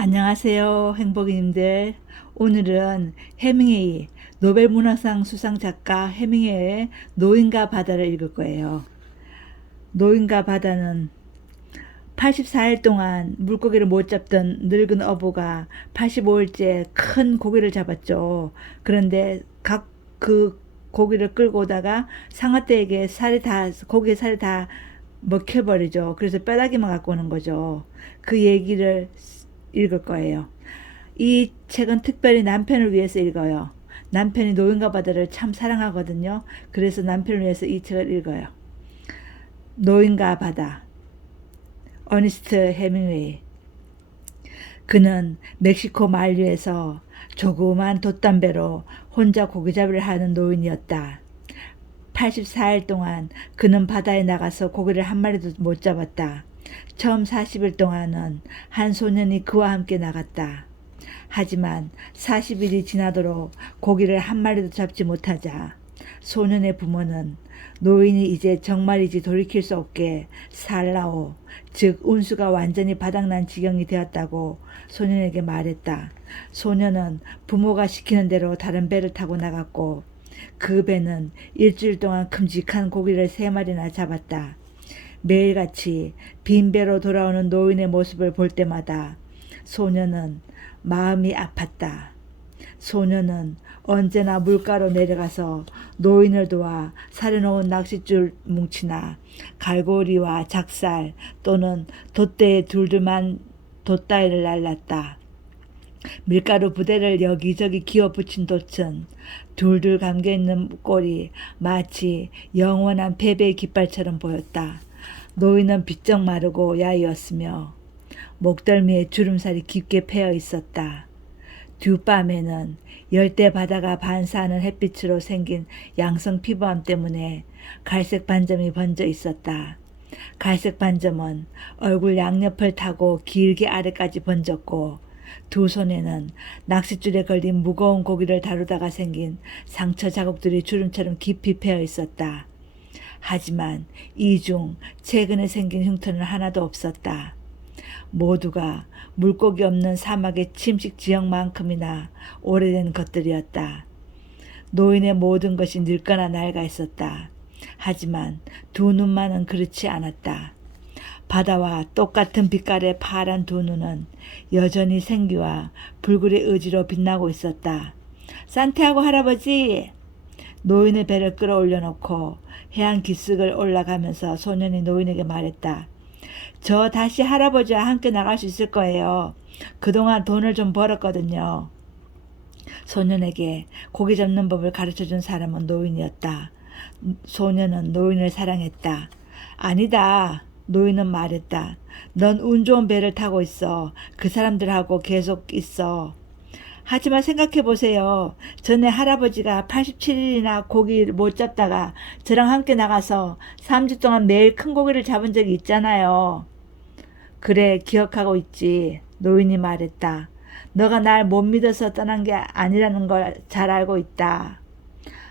안녕하세요, 행복이님들. 오늘은 해밍웨이, 노벨문학상 수상 작가 해밍웨이의 노인과 바다를 읽을 거예요. 노인과 바다는 84일 동안 물고기를 못 잡던 늙은 어부가 85일째 큰 고기를 잡았죠. 그런데 그 고기를 끌고 오다가 상어떼에게 고기의 살이 다 먹혀버리죠. 그래서 뼈다귀만 갖고 오는 거죠. 그 얘기를 읽을 거예요. 이 책은 특별히 남편을 위해서 읽어요. 남편이 노인과 바다를 참 사랑하거든요. 그래서 남편을 위해서 이 책을 읽어요. 노인과 바다. 어니스트 해밍웨이. 그는 멕시코 만류에서 조그만 돛담배로 혼자 고기잡이를 하는 노인이었다. 84일 동안 그는 바다에 나가서 고기를 한 마리도 못 잡았다. 처음 40일 동안은 한 소년이 그와 함께 나갔다. 하지만 40일이 지나도록 고기를 한 마리도 잡지 못하자 소년의 부모는 노인이 이제 정말이지 돌이킬 수 없게 살라오, 즉 운수가 완전히 바닥난 지경이 되었다고 소년에게 말했다. 소년은 부모가 시키는 대로 다른 배를 타고 나갔고 그 배는 일주일 동안 큼직한 고기를 3마리나 잡았다. 매일같이 빈 배로 돌아오는 노인의 모습을 볼 때마다 소년은 마음이 아팠다. 소년은 언제나 물가로 내려가서 노인을 도와 사려놓은 낚싯줄 뭉치나 갈고리와 작살 또는 돛대에 둘둘만 돛다리를 날랐다. 밀가루 부대를 여기저기 기어 붙인 돛은 둘둘 감겨있는 꼴이 마치 영원한 패배의 깃발처럼 보였다. 노인은 비쩍 마르고 야이었으며 목덜미에 주름살이 깊게 패여 있었다. 뒷밤에는 열대 바다가 반사하는 햇빛으로 생긴 양성 피부암 때문에 갈색 반점이 번져 있었다. 갈색 반점은 얼굴 양옆을 타고 길게 아래까지 번졌고 두 손에는 낚싯줄에 걸린 무거운 고기를 다루다가 생긴 상처 자국들이 주름처럼 깊이 패여 있었다. 하지만 이 중 최근에 생긴 흉터는 하나도 없었다. 모두가 물고기 없는 사막의 침식 지역만큼이나 오래된 것들이었다. 노인의 모든 것이 늙거나 낡아 있었다. 하지만 두 눈만은 그렇지 않았다. 바다와 똑같은 빛깔의 파란 두 눈은 여전히 생기와 불굴의 의지로 빛나고 있었다. 산티아고 할아버지! 노인의 배를 끌어올려 놓고 해안 기슭을 올라가면서 소년이 노인에게 말했다. 저 다시 할아버지와 함께 나갈 수 있을 거예요. 그동안 돈을 좀 벌었거든요. 소년에게 고기 잡는 법을 가르쳐준 사람은 노인이었다. 소년은 노인을 사랑했다. 아니다. 노인은 말했다. 넌 운 좋은 배를 타고 있어. 그 사람들하고 계속 있어. 하지만 생각해보세요. 전에 할아버지가 87일이나 고기를 못 잡다가 저랑 함께 나가서 3주 동안 매일 큰 고기를 잡은 적이 있잖아요. 그래, 기억하고 있지. 노인이 말했다. 너가 날 못 믿어서 떠난 게 아니라는 걸 잘 알고 있다.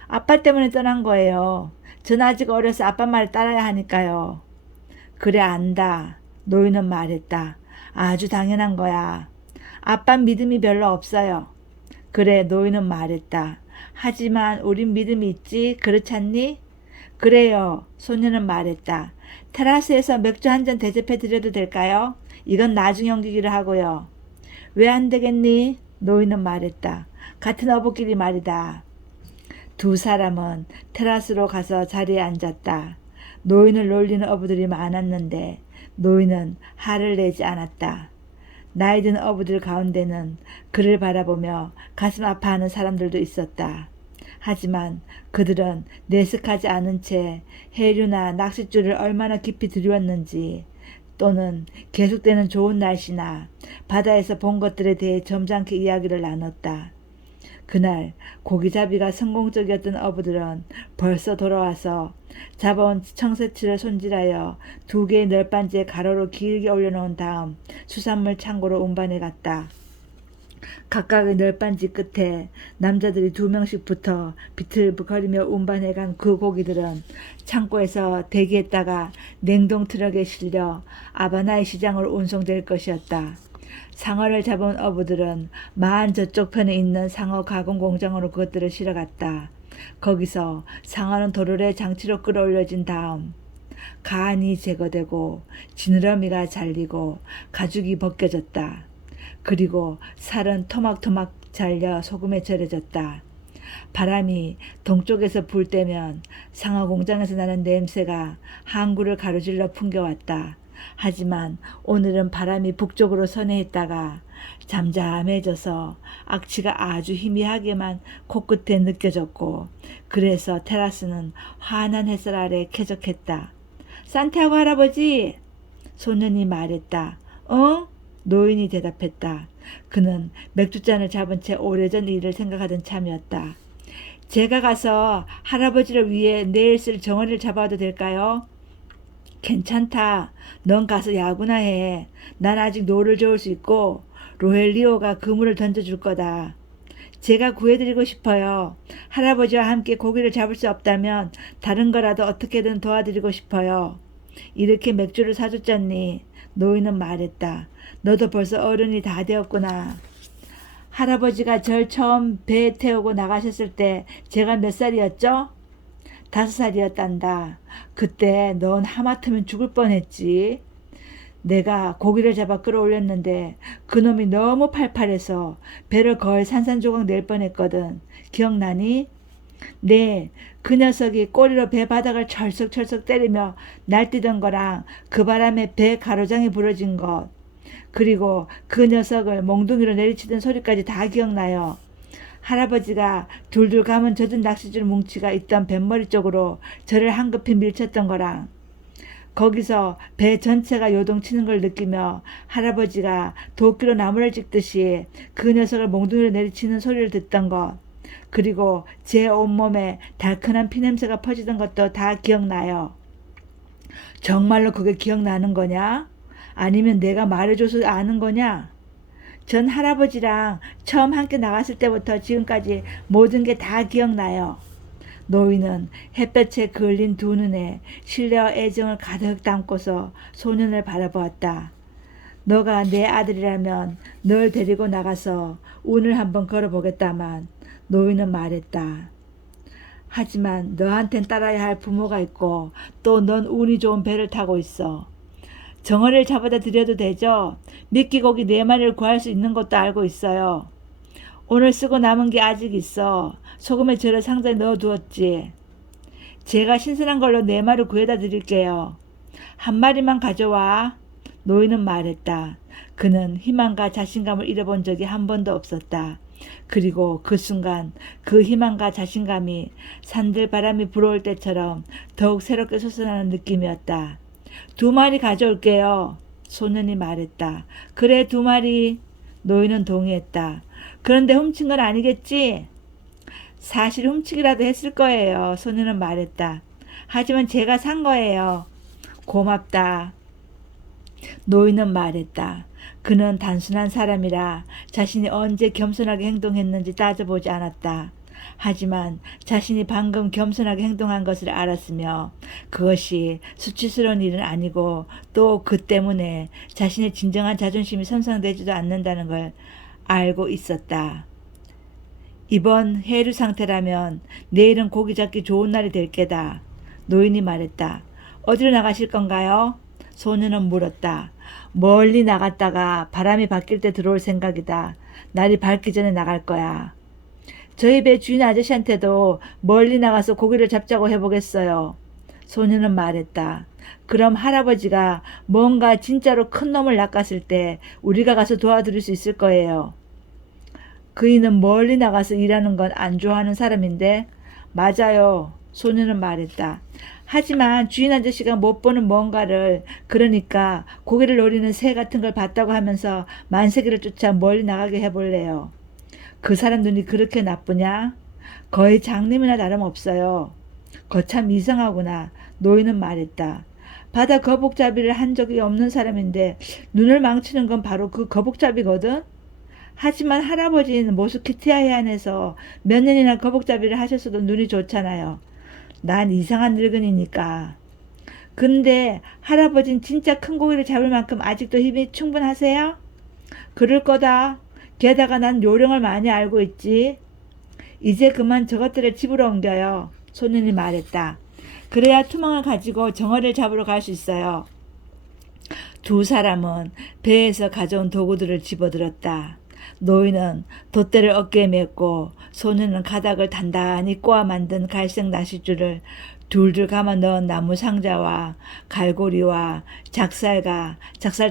아빠 때문에 떠난 거예요. 전 아직 어려서 아빠 말을 따라야 하니까요. 그래, 안다. 노인은 말했다. 아주 당연한 거야. 아빤 믿음이 별로 없어요. 그래, 노인은 말했다. 하지만 우린 믿음이 있지, 그렇지 않니? 그래요, 소년은 말했다. 테라스에서 맥주 한 잔 대접해 드려도 될까요? 이건 나중 연기기로 하고요. 왜 안 되겠니? 노인은 말했다. 같은 어부끼리 말이다. 두 사람은 테라스로 가서 자리에 앉았다. 노인을 놀리는 어부들이 많았는데 노인은 화를 내지 않았다. 나이 든 어부들 가운데는 그를 바라보며 가슴 아파하는 사람들도 있었다. 하지만 그들은 내색하지 않은 채 해류나 낚싯줄을 얼마나 깊이 들이웠는지 또는 계속되는 좋은 날씨나 바다에서 본 것들에 대해 점잖게 이야기를 나눴다. 그날 고기잡이가 성공적이었던 어부들은 벌써 돌아와서 잡아온 청새치를 손질하여 2개의 널빤지에 가로로 길게 올려놓은 다음 수산물 창고로 운반해 갔다. 각각의 널빤지 끝에 남자들이 2명씩 붙어 비틀거리며 운반해간 그 고기들은 창고에서 대기했다가 냉동 트럭에 실려 아바나이 시장으로 운송될 것이었다. 상어를 잡은 어부들은 마을 저쪽 편에 있는 상어 가공 공장으로 그것들을 실어갔다. 거기서 상어는 도르래 장치로 끌어올려진 다음 간이 제거되고 지느러미가 잘리고 가죽이 벗겨졌다. 그리고 살은 토막토막 잘려 소금에 절여졌다. 바람이 동쪽에서 불 때면 상어 공장에서 나는 냄새가 항구를 가로질러 풍겨왔다. 하지만 오늘은 바람이 북쪽으로 선회했다가 잠잠해져서 악취가 아주 희미하게만 코끝에 느껴졌고, 그래서 테라스는 환한 햇살 아래 쾌적했다. 산티아고 할아버지! 소년이 말했다. 어? 노인이 대답했다. 그는 맥주잔을 잡은 채 오래전 일을 생각하던 참이었다. 제가 가서 할아버지를 위해 내일 쓸 정어리를 잡아도 될까요? 괜찮다. 넌 가서 야구나 해. 난 아직 노를 저을 수 있고 로헬리오가 그물을 던져줄 거다. 제가 구해드리고 싶어요. 할아버지와 함께 고기를 잡을 수 없다면 다른 거라도 어떻게든 도와드리고 싶어요. 이렇게 맥주를 사줬잖니. 노인은 말했다. 너도 벌써 어른이 다 되었구나. 할아버지가 절 처음 배에 태우고 나가셨을 때 제가 몇 살이었죠? 5살이었단다. 그때 넌 하마터면 죽을 뻔했지. 내가 고기를 잡아 끌어올렸는데 그놈이 너무 팔팔해서 배를 거의 산산조각 낼 뻔했거든. 기억나니? 네, 그 녀석이 꼬리로 배 바닥을 철썩철썩 때리며 날뛰던 거랑 그 바람에 배 가로장이 부러진 것, 그리고 그 녀석을 몽둥이로 내리치던 소리까지 다 기억나요. 할아버지가 둘둘 감은 젖은 낚시줄 뭉치가 있던 뱃머리 쪽으로 저를 한급히 밀쳤던 거랑, 거기서 배 전체가 요동치는 걸 느끼며 할아버지가 도끼로 나무를 찍듯이 그 녀석을 몽둥이로 내리치는 소리를 듣던 것, 그리고 제 온몸에 달큰한 피냄새가 퍼지던 것도 다 기억나요. 정말로 그게 기억나는 거냐? 아니면 내가 말해줘서 아는 거냐? 전 할아버지랑 처음 함께 나갔을 때부터 지금까지 모든 게 다 기억나요. 노인은 햇볕에 그을린 두 눈에 신뢰와 애정을 가득 담고서 소년을 바라보았다. 너가 내 아들이라면 널 데리고 나가서 운을 한번 걸어보겠다만, 노인은 말했다. 하지만 너한텐 따라야 할 부모가 있고 또 넌 운이 좋은 배를 타고 있어. 정어리를 잡아다 드려도 되죠? 미끼고기 4마리를 구할 수 있는 것도 알고 있어요. 오늘 쓰고 남은 게 아직 있어. 소금에 절여 상자에 넣어두었지. 제가 신선한 걸로 4마리 구해다 드릴게요. 1마리만 가져와. 노인은 말했다. 그는 희망과 자신감을 잃어본 적이 한 번도 없었다. 그리고 그 순간 그 희망과 자신감이 산들 바람이 불어올 때처럼 더욱 새롭게 솟아나는 느낌이었다. 2마리 가져올게요. 소년이 말했다. 그래, 2마리. 노인은 동의했다. 그런데 훔친 건 아니겠지? 사실 훔치기라도 했을 거예요. 소년은 말했다. 하지만 제가 산 거예요. 고맙다. 노인은 말했다. 그는 단순한 사람이라 자신이 언제 겸손하게 행동했는지 따져보지 않았다. 하지만 자신이 방금 겸손하게 행동한 것을 알았으며 그것이 수치스러운 일은 아니고 또 그 때문에 자신의 진정한 자존심이 손상되지도 않는다는 걸 알고 있었다. 이번 해류 상태라면 내일은 고기 잡기 좋은 날이 될 게다. 노인이 말했다. 어디로 나가실 건가요? 소년은 물었다. 멀리 나갔다가 바람이 바뀔 때 들어올 생각이다. 날이 밝기 전에 나갈 거야. 저희 배 주인 아저씨한테도 멀리 나가서 고기를 잡자고 해보겠어요. 소년은 말했다. 그럼 할아버지가 뭔가 진짜로 큰 놈을 낚았을 때 우리가 가서 도와드릴 수 있을 거예요. 그이는 멀리 나가서 일하는 건 안 좋아하는 사람인데. 맞아요. 소년은 말했다. 하지만 주인 아저씨가 못 보는 뭔가를, 그러니까 고기를 노리는 새 같은 걸 봤다고 하면서 만세기를 쫓아 멀리 나가게 해볼래요. 그 사람 눈이 그렇게 나쁘냐? 거의 장님이나 다름없어요. 거참 이상하구나. 노인은 말했다. 바다 거북잡이를 한 적이 없는 사람인데 눈을 망치는 건 바로 그 거북잡이거든? 하지만 할아버지는 모스키티아 해안에서 몇 년이나 거북잡이를 하셨어도 눈이 좋잖아요. 난 이상한 늙은이니까. 근데 할아버지는 진짜 큰 고기를 잡을 만큼 아직도 힘이 충분하세요? 그럴 거다. 게다가 난 요령을 많이 알고 있지. 이제 그만 저것들을 집으로 옮겨요. 소년이 말했다. 그래야 투망을 가지고 정어리를 잡으러 갈 수 있어요. 두 사람은 배에서 가져온 도구들을 집어들었다. 노인은 돛대를 어깨에 메고 소년은 가닥을 단단히 꼬아 만든 갈색 낚싯줄을 둘둘 감아 넣은 나무 상자와 갈고리와 작살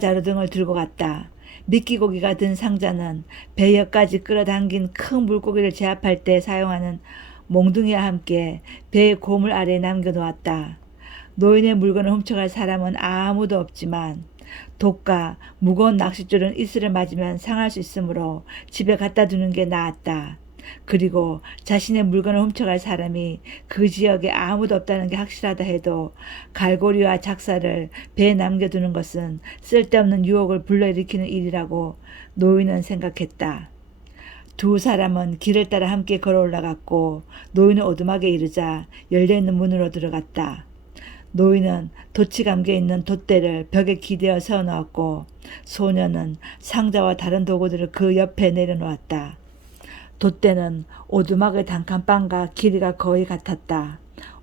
자루 등을 들고 갔다. 미끼고기가 든 상자는 배역까지 끌어당긴 큰 물고기를 제압할 때 사용하는 몽둥이와 함께 배의 고물 아래에 남겨놓았다. 노인의 물건을 훔쳐갈 사람은 아무도 없지만 독과 무거운 낚싯줄은 이슬을 맞으면 상할 수 있으므로 집에 갖다 두는 게 나았다. 그리고 자신의 물건을 훔쳐갈 사람이 그 지역에 아무도 없다는 게 확실하다 해도 갈고리와 작사를 배에 남겨두는 것은 쓸데없는 유혹을 불러일으키는 일이라고 노인은 생각했다. 두 사람은 길을 따라 함께 걸어 올라갔고 노인은 오두막에 이르자 열려있는 문으로 들어갔다. 노인은 돛이 감겨있는 돛대를 벽에 기대어 세워놓았고 소년은 상자와 다른 도구들을 그 옆에 내려놓았다. 돛대는 오두막의 단칸방과 길이가 거의 같았다.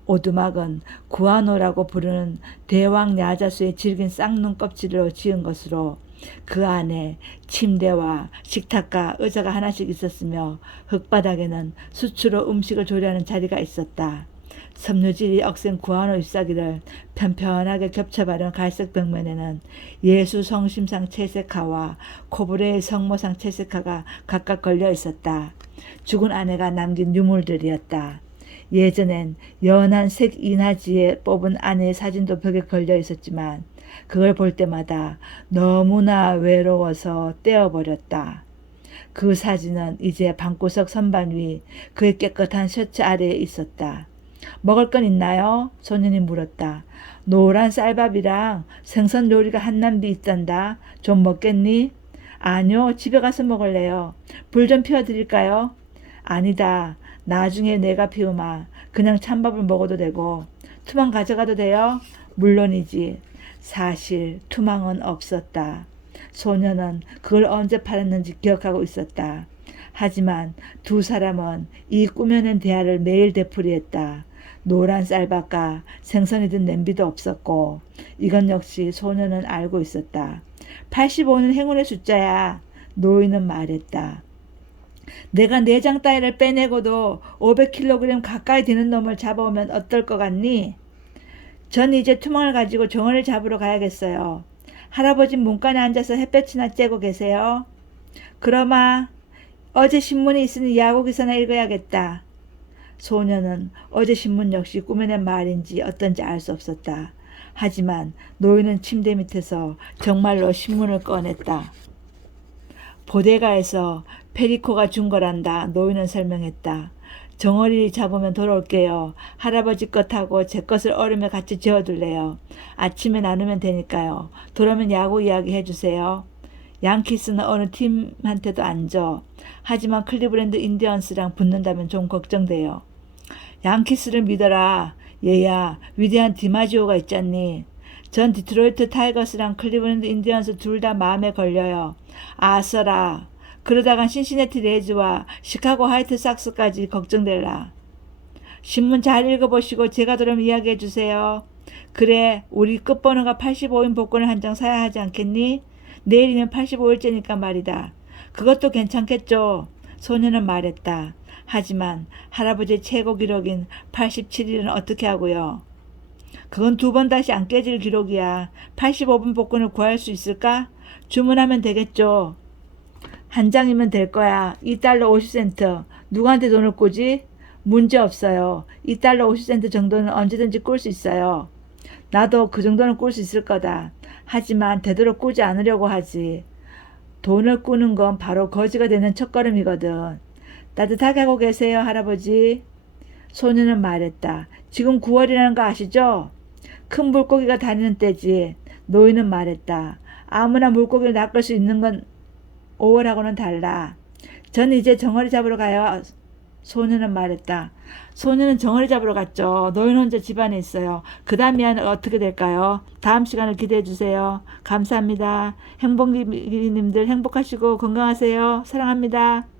오두막은 구아노라고 부르는 대왕 야자수의 질긴 쌍눈 껍질로 지은 것으로 그 안에 침대와 식탁과 의자가 하나씩 있었으며 흙바닥에는 수추로 음식을 조리하는 자리가 있었다. 섬유질이 억센 구아노 잎사귀를 편편하게 겹쳐 바른 갈색 벽면에는 예수 성심상 채색화와 코브레의 성모상 채색화가 각각 걸려 있었다. 죽은 아내가 남긴 유물들이었다. 예전엔 연한 색 인화지에 뽑은 아내의 사진도 벽에 걸려 있었지만 그걸 볼 때마다 너무나 외로워서 떼어버렸다. 그 사진은 이제 방구석 선반 위 그의 깨끗한 셔츠 아래에 있었다. 먹을 건 있나요? 소년이 물었다. 노란 쌀밥이랑 생선 요리가 한 남비 있단다. 좀 먹겠니? 아니요, 집에 가서 먹을래요. 불 좀 피워드릴까요? 아니다. 나중에 내가 피우마. 그냥 찬밥을 먹어도 되고. 투망 가져가도 돼요? 물론이지. 사실 투망은 없었다. 소년은 그걸 언제 팔았는지 기억하고 있었다. 하지만 두 사람은 이 꾸며낸 대화를 매일 되풀이했다. 노란 쌀밥과 생선이 든 냄비도 없었고 이건 역시 소년은 알고 있었다. 85는 행운의 숫자야. 노인은 말했다. 내가 내장 따위를 빼내고도 500kg 가까이 되는 놈을 잡아오면 어떨 것 같니? 전 이제 투망을 가지고 정어를 잡으러 가야겠어요. 할아버지 문간에 앉아서 햇볕이나 쬐고 계세요. 그러마 어제 신문이 있으니 야구 기사나 읽어야겠다. 소년은 어제 신문 역시 꾸며낸 말인지 어떤지 알 수 없었다. 하지만 노인은 침대 밑에서 정말로 신문을 꺼냈다. 보데가에서 페리코가 준 거란다. 노인은 설명했다. 정어리 잡으면 돌아올게요. 할아버지 것하고 제 것을 얼음에 같이 재워둘래요. 아침에 나누면 되니까요. 돌아오면 야구 이야기 해주세요. 양키스는 어느 팀한테도 안 줘. 하지만 클리브랜드 인디언스랑 붙는다면 좀 걱정돼요. 양키스를 믿어라. 얘야, 위대한 디마지오가 있잖니. 전 디트로이트 타이거스랑 클리브랜드 인디언스 둘 다 마음에 걸려요. 아서라. 그러다간 신시내티 레이즈와 시카고 화이트삭스까지 걱정될라. 신문 잘 읽어보시고 제가 들으면 이야기해 주세요. 그래, 우리 끝번호가 85인 복권을 한 장 사야 하지 않겠니? 내일이면 85일째니까 말이다. 그것도 괜찮겠죠. 소년은 말했다. 하지만 할아버지의 최고 기록인 87일은 어떻게 하고요? 그건 두 번 다시 안 깨질 기록이야. 85분 복권을 구할 수 있을까? 주문하면 되겠죠. 한 장이면 될 거야. 2달러 50센트. 누구한테 돈을 꾸지? 문제 없어요. 2달러 50센트 정도는 언제든지 꿀 수 있어요. 나도 그 정도는 꿀 수 있을 거다. 하지만 되도록 꾸지 않으려고 하지. 돈을 꾸는 건 바로 거지가 되는 첫걸음이거든. 따뜻하게 하고 계세요, 할아버지. 소년은 말했다. 지금 9월이라는 거 아시죠? 큰 물고기가 다니는 때지. 노인은 말했다. 아무나 물고기를 낚을 수 있는 건 5월하고는 달라. 전 이제 정어리 잡으러 가요. 소녀는 말했다. 소녀는 정어리 잡으러 갔죠. 노인 혼자 집안에 있어요. 그 다음이 어떻게 될까요? 다음 시간을 기대해 주세요. 감사합니다. 행복님들 행복하시고 건강하세요. 사랑합니다.